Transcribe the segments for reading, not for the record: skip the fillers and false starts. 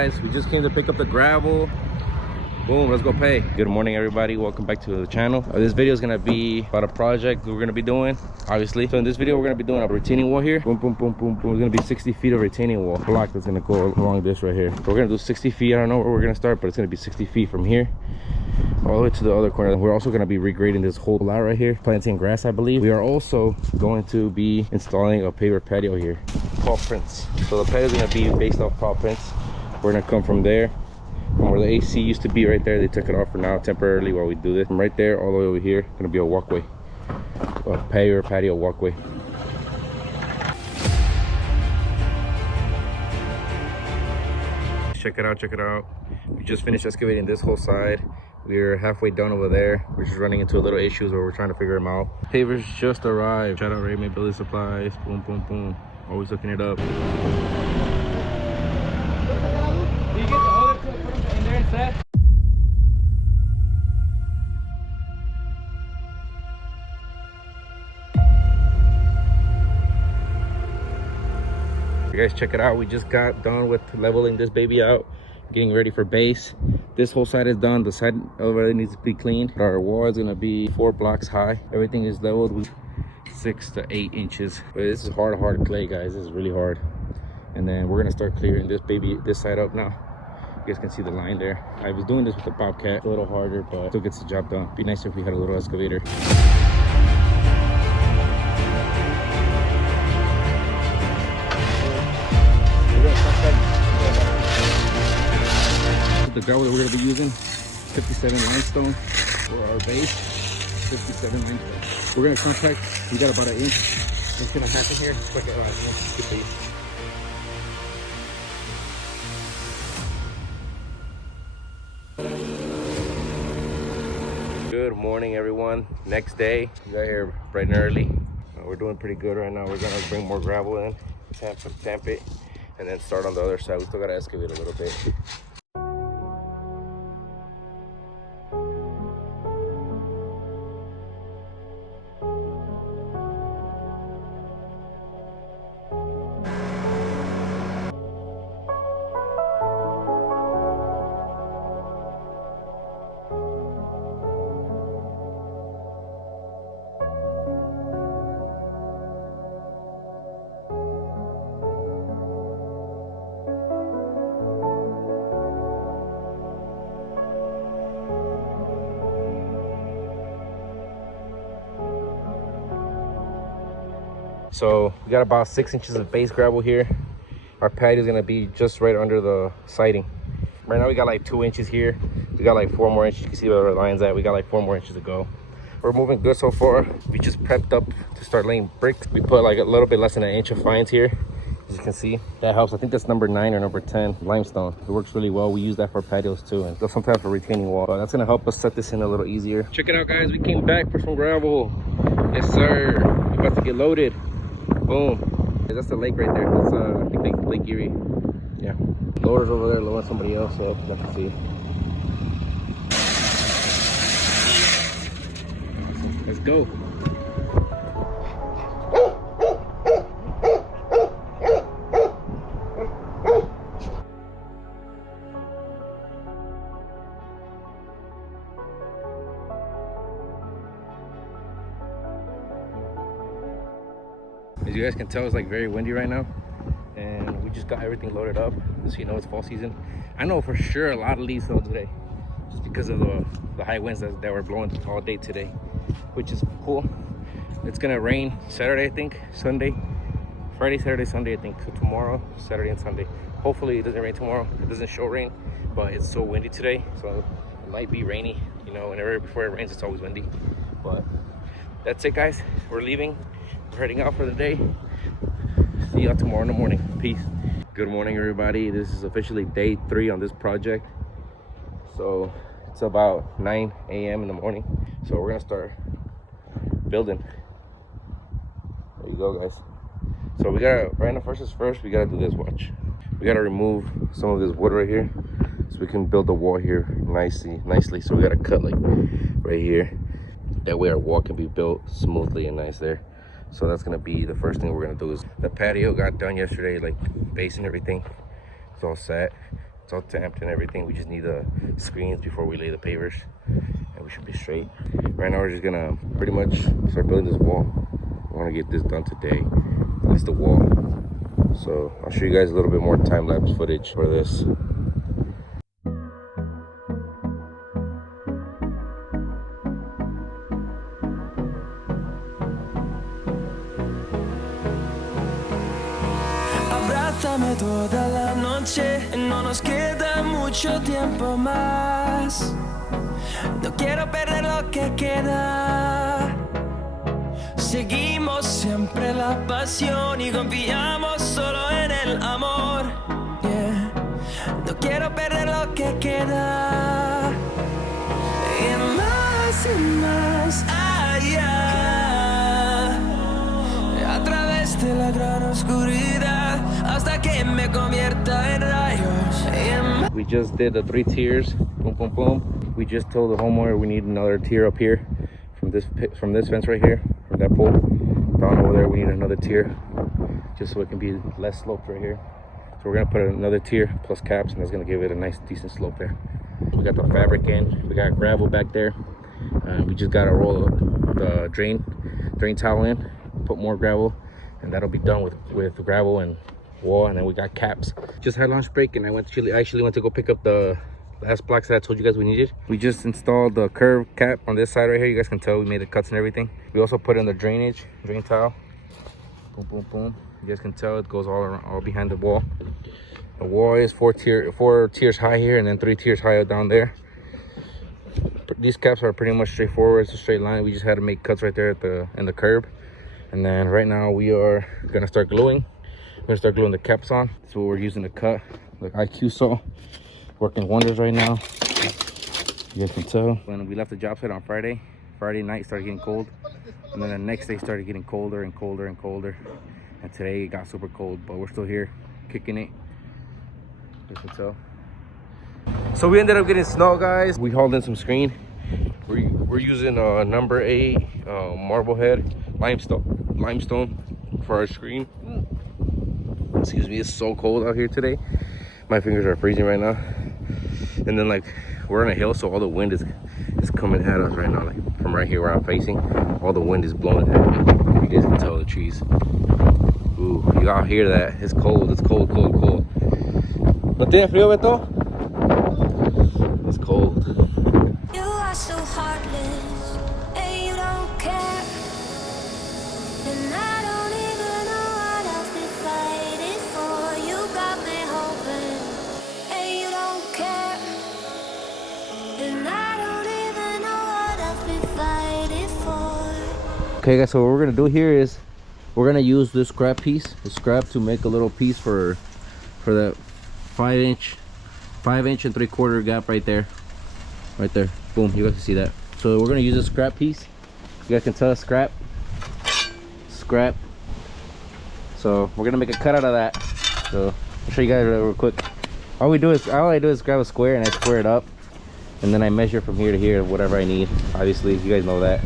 guys, we just came to pick up the gravel. Boom, let's go pay. Good morning everybody, welcome back to the channel. This video is gonna be about a project we're gonna be doing, obviously. So in this video we're gonna be doing a retaining wall here. Boom, boom, boom, boom, boom. It's gonna be 60 feet of retaining wall block that's gonna go along this right here. So we're gonna do 60 feet. I don't know where we're gonna start, but it's gonna be 60 feet from here all the way to the other corner. We're also going to be regrading this whole lot right here, planting grass, I believe. We are also going to be installing a paver patio here, paw prints. So the patio is going to be based off paw prints. We're going to come from there, from where the AC used to be right there. They took it off for now temporarily while we do this. From right there all the way over here, going to be a walkway, a paver patio walkway. Check it out, check it out. We just finished excavating this whole side. We're halfway done over there. We're just running into a little issues where we're trying to figure them out. Pavers just arrived. Shout out Raymond Building Supplies. Boom, boom, boom. Always hooking it up. Do you get the other to put them in there instead? You guys check it out. We just got done with leveling this baby out, getting ready for base. This whole side is done. The side over there needs to be cleaned. Our wall is gonna be 4 blocks high. Everything is leveled with 6 to 8 inches. But this is hard clay, guys. This is really hard. And then we're gonna start clearing this side up now. You guys can see the line there. I was doing this with the Bobcat. It's a little harder, but still gets the job done. Be nicer if we had a little excavator. The gravel that we're going to be using, 57 limestone for our base. 57 limestone. We're going to compact. We got about an inch and a half in here. Look at that. Good morning everyone. Next day, we got here bright and early. We're doing pretty good right now. We're going to bring more gravel in, tamp it, and then start on the other side. We still got to excavate a little bit. So we got about 6 inches of base gravel here. Our patio is gonna be just right under the siding. Right now we got like 2 inches here. We got like 4 more inches. You can see where our line's at. We got like 4 more inches to go. We're moving good so far. We just prepped up to start laying bricks. We put like a little bit less than an inch of fines here. As you can see, that helps. I think that's number 9 or number 10 limestone. It works really well. We use that for patios too, and sometimes for retaining wall. But that's gonna help us set this in a little easier. Check it out, guys. We came back for some gravel. Yes, sir. We're about to get loaded. Boom. That's the lake right there. That's I think Lake Erie. Yeah. Loader's over there loading somebody else up. You can see. Let's go. As you guys can tell, it's like very windy right now, and we just got everything loaded up, so you know it's fall season. I know for sure a lot of leaves fell today just because of the high winds that were blowing all day today, which is cool. It's gonna rain Saturday, I think, Sunday, Friday, Saturday, Sunday, I think. So tomorrow, Saturday and Sunday. Hopefully it doesn't rain tomorrow. It doesn't show rain, but it's so windy today, so it might be rainy. You know, whenever before it rains, it's always windy. But that's it, guys. We're leaving. We're heading out for the day. See y'all tomorrow in the morning. Peace. Good morning everybody. This is officially day 3 on this project. So it's about 9 a.m. in the morning. So we're gonna start building. There you go, guys. So we gotta, right now, first is first, we gotta do this. Watch. We gotta remove some of this wood right here so we can build the wall here nicely. So we gotta cut like right here. That way our wall can be built smoothly and nice there. So that's gonna be the first thing we're gonna do. Is the patio got done yesterday, like base and everything. It's all set. It's all tamped and everything. We just need the screens before we lay the pavers, and we should be straight. Right now we're just gonna pretty much start building this wall. I want to get this done today. That's the wall. So I'll show you guys a little bit more time-lapse footage for this. Abrázame toda la noche, no nos queda mucho tiempo más. No quiero perder lo que queda. Seguimos siempre la pasión y confiamos solo en el amor. Yeah. No quiero perder lo que queda. Y más allá. A través de la gran oscuridad hasta que me convierta en rayos. We just did the 3 tiers. Boom, boom, boom. We just told the homeowner we need another tier up here from this fence right here, from that pole down over there. We need another tier just so it can be less sloped right here. So we're gonna put another tier plus caps, and that's gonna give it a nice decent slope there. We got the fabric in, we got gravel back there, and we just gotta roll the drain towel in, put more gravel, and that'll be done with gravel and wall. And then we got caps. Just had lunch break, and I actually went to go pick up the last blocks that I told you guys we needed. We just installed the curved cap on this side right here. You guys can tell we made the cuts and everything. We also put in the drain towel. Boom, boom, boom. You guys can tell it goes all behind the wall. The wall is 4 tiers high here, and then 3 tiers higher down there. These caps are pretty much straightforward. It's a straight line. We just had to make cuts right there in the curb. And then right now we are gonna start gluing. We're gonna start gluing the caps on. That's what we're using to cut. The IQ saw working wonders right now. You guys can tell. When we left the job site on Friday night, started getting cold, and then the next day started getting colder and colder and colder. And today it got super cold, but we're still here kicking it. You can tell. So we ended up getting snow, guys. We hauled in some screen. We're using number 8 Marblehead limestone for our screen. Excuse me, it's so cold out here today. My fingers are freezing right now. And then like we're on a hill, so all the wind is coming at us right now. Like from right here where I'm facing, all the wind is blowing at me. You guys can tell the trees. Ooh, you all hear that? It's cold. It's cold, cold, cold. ¿No tiene frío, Beto? It's cold. You are so heartless, and you don't care. And I don't even know what I've been fighting for. You got me hoping, and you don't care. And I don't even know what I've been fighting for. Okay, guys, so what we're gonna do here is we're gonna use this scrap piece, the scrap, to make a little piece for that 5 inch and 3/4 gap right there. Boom, you guys can see that. So we're gonna use a scrap piece. You guys can tell us scrap. So we're gonna make a cut out of that. So I'll show you guys real quick. All I do is grab a square and I square it up, and then I measure from here to here whatever I need. Obviously, you guys know that.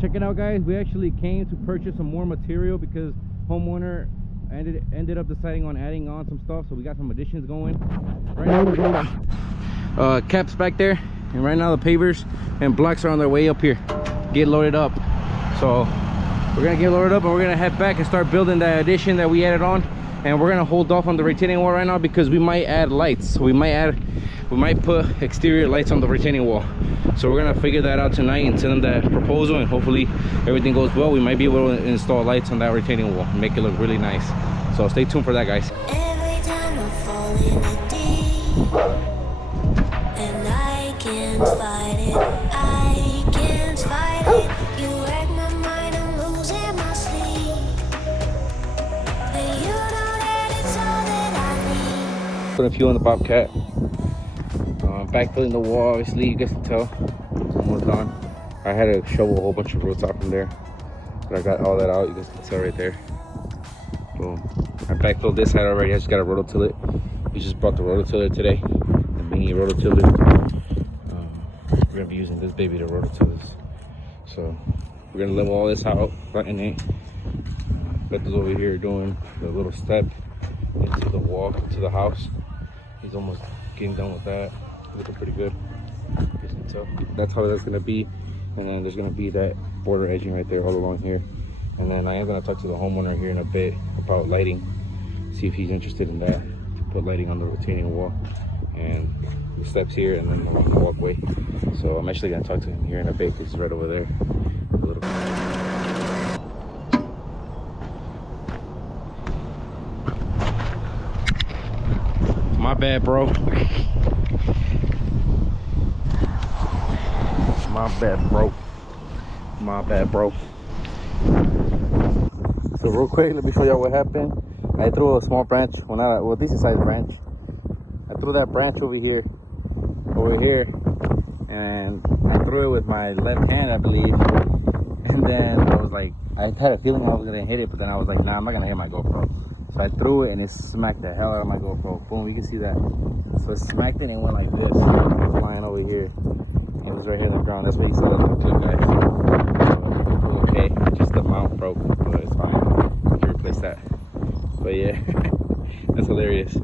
Check it out, guys. We actually came to purchase some more material because homeowner ended up deciding on adding on some stuff, so we got some additions going. Right now we're going caps back there, and right now the pavers and blocks are on their way up here, get loaded up. So we're gonna get loaded up and we're gonna head back and start building that addition that we added on. And we're gonna hold off on the retaining wall right now because we might add lights. So we might put exterior lights on the retaining wall. So we're gonna figure that out tonight and send them that proposal, and hopefully everything goes well. We might be able to install lights on that retaining wall and make it look really nice. So stay tuned for that, guys. Every time I fall in the deep, and I can't fight it, I can't fight it. You wreck my mind, I'm losing my sleep. And you know that it's all that I need. Put a few on the Bobcat. Backfilling the wall, obviously, you guys can tell. It's almost done. I had to shovel a whole bunch of roots out from there, but I got all that out. You guys can tell right there. Boom. I backfilled this side already. I just got a rototiller. We just brought the rototiller today, the mini rototiller. We're gonna be using this baby to rototill this. So We're gonna level all this out, flatten it. Beto's over here doing the little step into the wall, to the house. He's almost getting done with that. Looking pretty good. So that's how that's gonna be. And then there's gonna be that border edging right there all along here. And then I am gonna talk to the homeowner here in a bit about lighting. See if he's interested in that. To put lighting on the retaining wall and the steps here and then along the walkway. So I'm actually gonna talk to him here in a bit because he's right over there. A little. My bad, bro. My bad, bro. My bad, bro. So real quick, let me show y'all what happened. I threw a small branch, well, decent sized branch. I threw that branch over here, and I threw it with my left hand, I believe. And then I was like, I had a feeling I was gonna hit it, but then I was like, nah, I'm not gonna hit my GoPro. So I threw it and it smacked the hell out of my GoPro. Boom, you can see that. So it smacked it and it went like this, flying over here. It was right here on the ground. That's what you saw in the clip, guys. So it was okay, just the mount broke, but it's fine. I can replace that. But yeah, that's hilarious.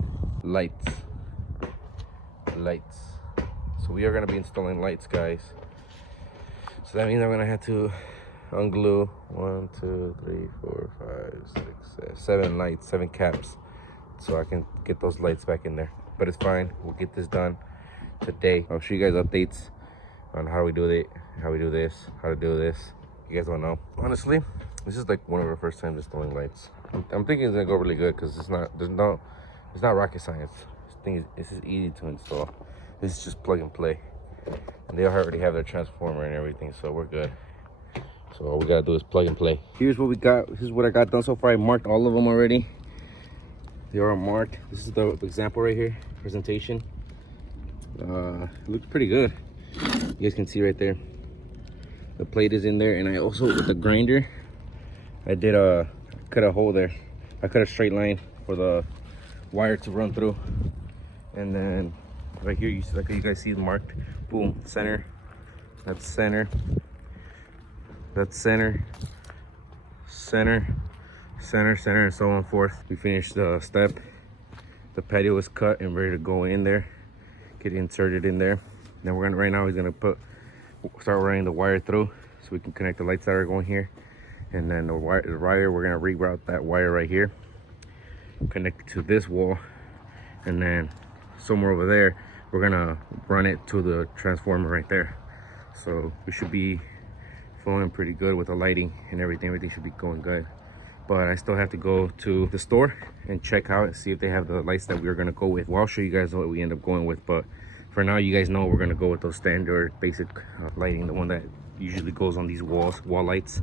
Lights. So we are gonna be installing lights, guys. So that means I'm gonna have to unglue 1, 2, 3, 4, 5, 6, 7 lights, 7 caps, so I can get those lights back in there. But it's fine. We'll get this done today. I'll show you guys updates on how we do it, how we do this, how to do this. You guys don't know. Honestly, this is like one of our first times installing lights. I'm thinking it's gonna go really good because it's not rocket science. This is easy to install. This is just plug and play. And they already have their transformer and everything, so we're good. So all we gotta do is plug and play. Here's what we got. This is what I got done so far. I marked all of them already. They are marked. This is the example right here, presentation. It looks pretty good. You guys can see right there. The plate is in there, and I also, with the grinder, I did cut a hole there. I cut a straight line for the wire to run through. And then right here, like you guys see it marked. Boom, center. That's center. That's center, and so on forth. We finished the step. The patio is cut and ready to go in there, get inserted in there. Then we're gonna, right now he's gonna start running the wire through so we can connect the lights that are going here. And then the wire, we're gonna reroute that wire right here, connect it to this wall, and then somewhere over there, we're gonna run it to the transformer right there. So we should be flowing pretty good with the lighting and everything. Everything should be going good. But I still have to go to the store and check out and see if they have the lights that we're gonna go with. Well, I'll show you guys what we end up going with, but for now, you guys know we're gonna go with those standard basic lighting, the one that usually goes on these wall lights.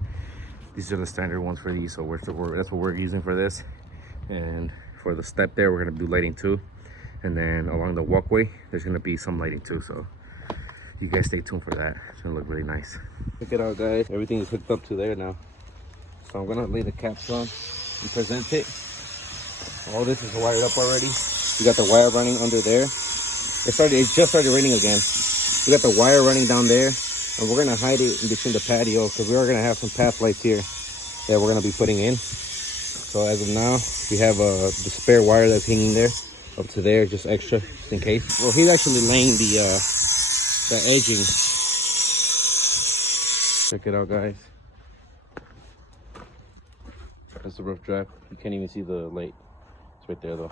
These are the standard ones for these, so that's what we're using for this. And for the step there, we're gonna do lighting too. And then along the walkway, there's gonna be some lighting too, so you guys stay tuned for that. It's gonna look really nice. Check it out, guys. Everything is hooked up to there now. So I'm gonna lay the caps on and present it. All this is wired up already. We got the wire running under there. It just started raining again. We got the wire running down there, and we're gonna hide it in between the patio because we are gonna have some path lights here that we're gonna be putting in. So as of now, we have the spare wire that's hanging there up to there, just extra, just in case. Well, he's actually laying the edging. Check it out, guys. That's the rough draft. You can't even see the light. It's right there though.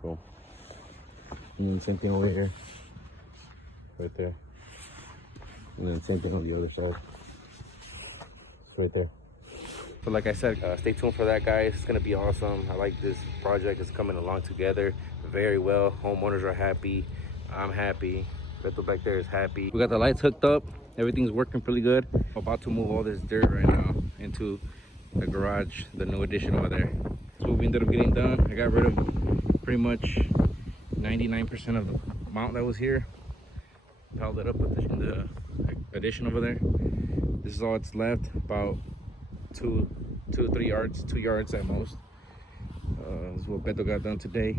Cool. And then same thing over here. Right there. And then same thing on the other side. It's right there. So like I said, stay tuned for that, guys. It's gonna be awesome. I like this project. It's coming along together very well. Homeowners are happy. I'm happy. Beto back there is happy. We got the lights hooked up. Everything's working pretty good. I'm about to move all this dirt right now into the garage, the new addition over there. So what we ended up getting done, I got rid of pretty much 99% of the mount that was here. Piled it up in the addition over there. This is all that's left, about 2 or 3 yards, 2 yards at most. This is what Beto got done today.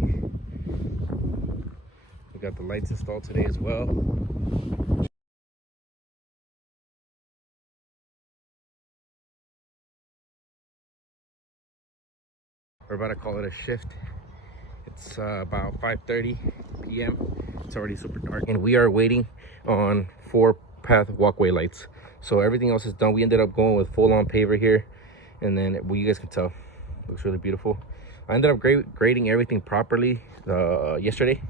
We got the lights installed today as well. We're about to call it a shift. It's about 5:30 p.m. It's already super dark, and we are waiting on 4-path walkway lights. So everything else is done. We ended up going with full-on paver here, and then well, you guys can tell, looks really beautiful. I ended up grading everything properly yesterday,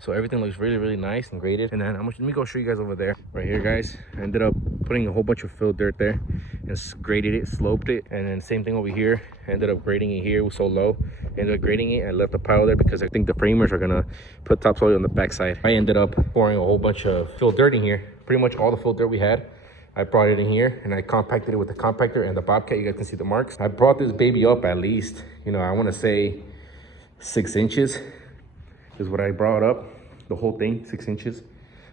so everything looks really nice and graded. And then let me go show you guys over there. Right here, guys, I ended up putting a whole bunch of filled dirt there and graded it, sloped it. And then same thing over here, I ended up grading it here. It was so low, I ended up grading it and left a pile there because I think the framers are gonna put topsoil on the backside. I ended up pouring a whole bunch of filled dirt in here, pretty much all the filled dirt we had. I brought it in here and I compacted it with the compactor and the bobcat. You guys can see the marks. I brought this baby up at least, you know, I want to say 6 inches is what I brought up. The whole thing, 6 inches,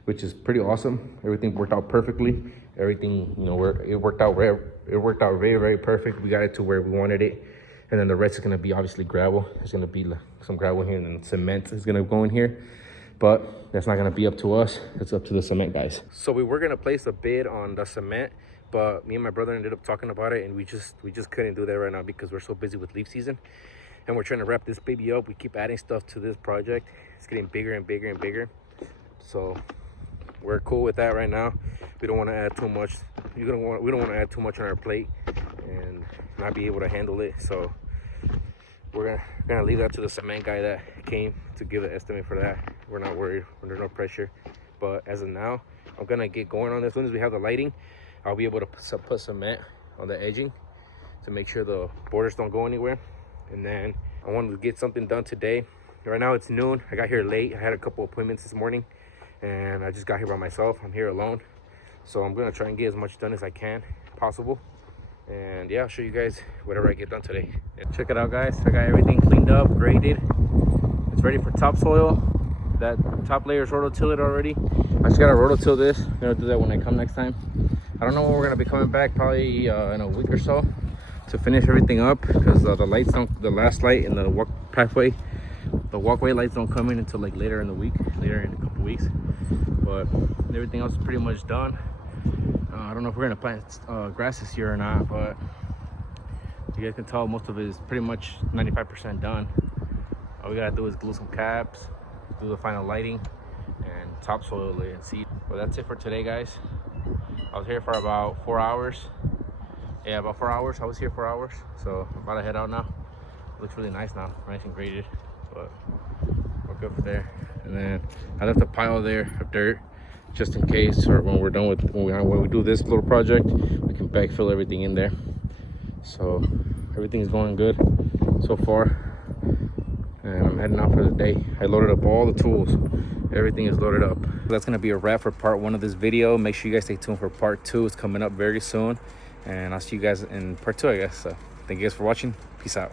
which is pretty awesome. Everything worked out perfectly. Everything, you know, it worked out very perfect. We got it to where we wanted it. And then the rest is going to be obviously gravel. There's going to be some gravel here, and then cement is going to go in here. But that's not going to be up to us. It's up to the cement guys. So we were going to place a bid on the cement, but me and my brother ended up talking about it, and we just couldn't do that right now because we're so busy with leaf season. And we're trying to wrap this baby up. We keep adding stuff to this project. It's getting bigger and bigger. So we're cool with that right now. We don't want to add too much. We don't want to add too much on our plate and not be able to handle it. So we're gonna leave that to the cement guy that came to give an estimate for that. We're not worried. Under no pressure. But as of now, I'm gonna get going on this. As soon as we have the lighting, I'll be able to put cement on the edging to make sure the borders don't go anywhere. And then I wanted to get something done today. Right now it's noon. I got here late. I had a couple appointments this morning, and I just got here by myself. I'm here alone, so I'm gonna try and get as much done as I can possible. And yeah, I'll show you guys whatever I get done today. Check it out, guys. I got everything cleaned up, graded. It's ready for topsoil. That top layer is rototilled already. I just gotta rototill this. I'm gonna do that when I come next time. I don't know when we're gonna be coming back, probably in a week or so, to finish everything up, because the lights don't, the last light in the walkway lights don't come in until like later in a couple weeks. But everything else is pretty much done. I don't know if we're gonna plant grass this year or not, but you guys can tell most of it is pretty much 95% done. All we gotta do is glue some caps, do the final lighting, and topsoil it and seed. But that's it for today, guys. I was here for about 4 hours. Yeah, about 4 hours. I was here 4 hours, so I'm about to head out now. It looks really nice now, nice and graded, but we're good for there. And then I left a pile there of dirt just in case, or when we're done with when we do this little project, we can backfill everything in there. So everything is going good so far, and I'm heading out for the day. I loaded up all the tools. Everything is loaded up. That's gonna be a wrap for part 1 of this video. Make sure you guys stay tuned for part 2. It's coming up very soon, and I'll see you guys in part 2, I guess. So thank you guys for watching. Peace out.